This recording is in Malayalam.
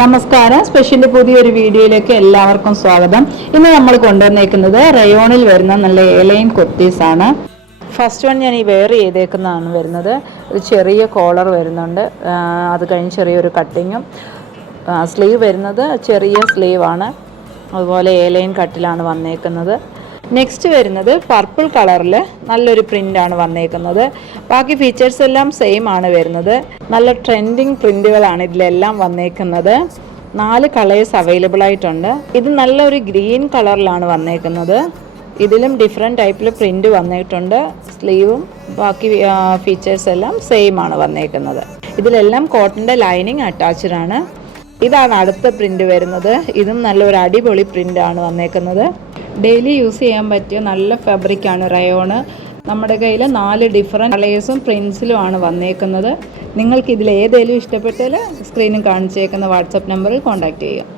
നമസ്കാരം. സ്പെഷ്യലിൻ്റെ പുതിയൊരു വീഡിയോയിലേക്ക് എല്ലാവർക്കും സ്വാഗതം. ഇന്ന് നമ്മൾ കൊണ്ടുവന്നേക്കുന്നത് റയോണിൽ വരുന്ന നല്ല എലൈൻ കുർത്തീസാണ്. ഫസ്റ്റ് വൺ ഞാൻ ഈ വെയർ ചെയ്തേക്കുന്നതാണ് വരുന്നത്. ഒരു ചെറിയ കോളർ വരുന്നുണ്ട്, അത് കഴിഞ്ഞ് ചെറിയൊരു കട്ടിങ്ങും. സ്ലീവ് വരുന്നത് ചെറിയ സ്ലീവാണ്, അതുപോലെ എലൈൻ കട്ടിലാണ് വന്നേക്കുന്നത്. നെക്സ്റ്റ് വരുന്നത് പർപ്പിൾ കളറിൽ നല്ലൊരു പ്രിൻ്റാണ് വന്നേക്കുന്നത്. ബാക്കി ഫീച്ചേഴ്സ് എല്ലാം സെയിം ആണ് വരുന്നത്. നല്ല ട്രെൻഡിങ് പ്രിൻ്റുകളാണ് ഇതിലെല്ലാം വന്നേക്കുന്നത്. 4 കളേഴ്സ് അവൈലബിൾ ആയിട്ടുണ്ട്. ഇത് നല്ലൊരു ഗ്രീൻ കളറിലാണ് വന്നേക്കുന്നത്. ഇതിലും ഡിഫറെൻറ്റ് ടൈപ്പിൽ പ്രിൻ്റ് വന്നിട്ടുണ്ട്. സ്ലീവും ബാക്കി ഫീച്ചേഴ്സ് എല്ലാം സെയിം ആണ് വന്നേക്കുന്നത്. ഇതിലെല്ലാം കോട്ടൻ്റെ ലൈനിങ് അറ്റാച്ച്ഡ് ആണ്. ഇതാണ് അടുത്ത പ്രിൻ്റ് വരുന്നത്. ഇതും നല്ലൊരു അടിപൊളി പ്രിൻ്റാണ് വന്നേക്കുന്നത്. ഡെയിലി യൂസ് ചെയ്യാൻ പറ്റിയ നല്ല ഫാബ്രിക്കാണ് റയോണ്. നമ്മുടെ കയ്യിൽ 4 ഡിഫറെൻറ്റ് കളേഴ്സും പ്രിൻസിലും ആണ് വന്നേക്കുന്നത്. നിങ്ങൾക്ക് ഇതിൽ ഏതെങ്കിലും ഇഷ്ടപ്പെട്ടാൽ സ്ക്രീനിൽ കാണിച്ചേക്കുന്ന വാട്സപ്പ് നമ്പറിൽ കോൺടാക്റ്റ് ചെയ്യുക.